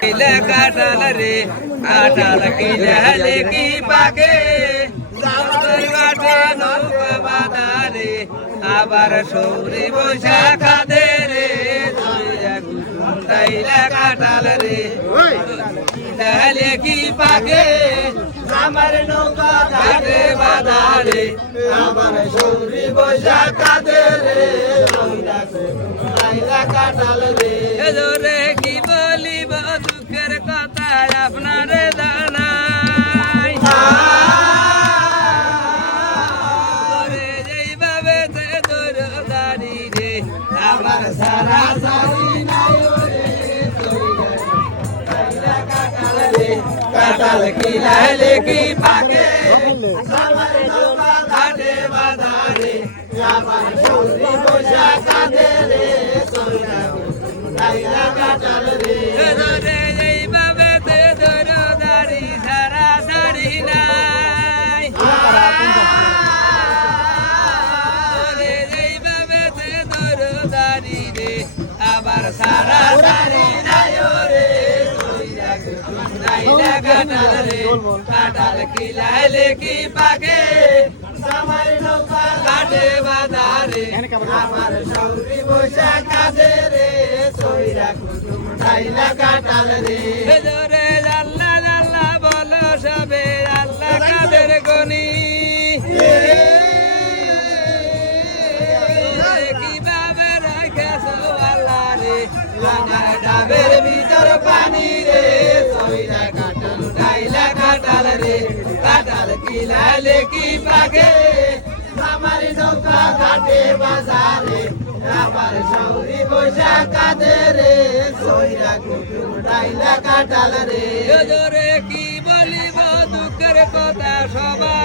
কাটাল রে কাটাল কিলালে কি পাকে নৌকা বাঁধারে আবার সৌরি বৈশাখা দে রে কাটাল রে কিলালে কি পাকে আমার নৌকা ঘাটে বাঁধারে আমার সৌরি বৈশাখা দে রে কাটাল রে রে কি বলিব দুঃখের কথা আপনারে জানাই যেইভাবে দাঁড়ি রে আমার সারা সারি নাই কাটাল কিলালে কি পাকে আমার নৌকা ঘাটে বাঁধারে আমার সৌরি বৈশাখা দে রে কাটাল রে এইভাবে দাঁড়ি সারা সারি নাই এইভাবে দাঁড়ি রে আবার সারা সারি নাই রে কাটাল রে কাটাল কিলালে কি পাকে আমার নৌকা ঘাটে বাঁধারে আমার সৌরি বৈশাখা দে রে কাটাল রে রে আল্লাহ আল্লাহ বলো সবে আল্লাহ কাদের গনি কিভাবে রাখেছ আল্লাহ রে আমার ডাবের ভিতর পানি রে কাটাল রে কাটাল কিলালে কি পাকে আমার নৌকা ঘাটে বাজারে আমার সৌরি বৈশাখা দে রে সইরা কুটুম ডাইলা কাটাল রে কি বলিব দুঃখের কথা সবাই